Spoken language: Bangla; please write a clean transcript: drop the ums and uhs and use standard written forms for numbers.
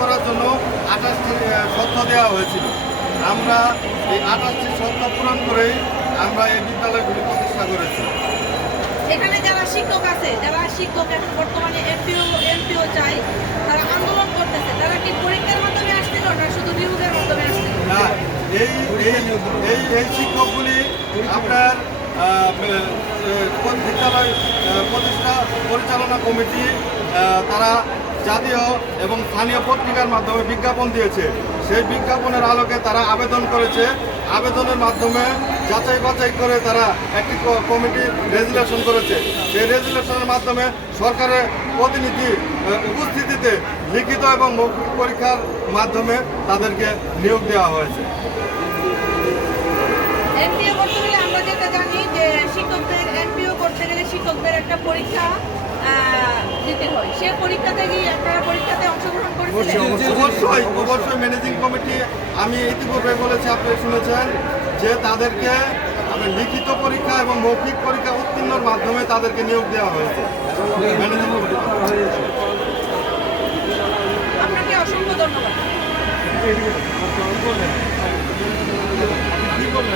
করার জন্য 28টি শর্ত দেওয়া হয়েছিল। আমরা এই 28টি শর্ত পূরণ করেই আমরা এই বিদ্যালয়গুলি প্রতিষ্ঠা করেছি। এখানে যারা শিক্ষক আছে, যারা শিক্ষক এখন বর্তমানে এমপিও চাই, তারা আন্দোলন করতেছে, তারা কি পরীক্ষার মাধ্যমে আসছিল না শুধু নিয়োগের মাধ্যমে আসছিল? না, এই শিক্ষকগুলি আপনার বিদ্যালয় প্রতিষ্ঠা পরিচালনা কমিটি তারা জাতীয় এবং স্থানীয় পত্রিকার মাধ্যমে বিজ্ঞাপন দিয়েছে। সেই বিজ্ঞাপনের আলোকে তারা আবেদন করেছে। আবেদনের মাধ্যমে যাচাই বাছাই করে তারা একটি কমিটি রেজুলেশন করেছে। সেই রেজুলেশনের মাধ্যমে সরকারের প্রতিনিধি উপস্থিতিতে লিখিত এবং মৌখিক পরীক্ষার মাধ্যমে তাদেরকে নিয়োগ দেওয়া হয়েছে। এমপিও করতে গেলে আমরা যেটা জানি যে শিক্ষকদের এমপিও করতে গেলে শিক্ষকদের একটা পরীক্ষা দিতে হয়। সে পরীক্ষাতে কি আপনারা পরীক্ষাতে অংশগ্রহণ করেছিলেন? অবশ্যই ম্যানেজিং কমিটি, আমি ইতিপূর্বে বলেছি, আপনি শুনেছেন যে তাদেরকে লিখিত পরীক্ষা এবং মৌখিক পরীক্ষা উত্তীর্ণর মাধ্যমে তাদেরকে নিয়োগ দেওয়া হয়েছে ম্যানেজিং কমিটি। আপনাকে অসংখ্য ধন্যবাদ।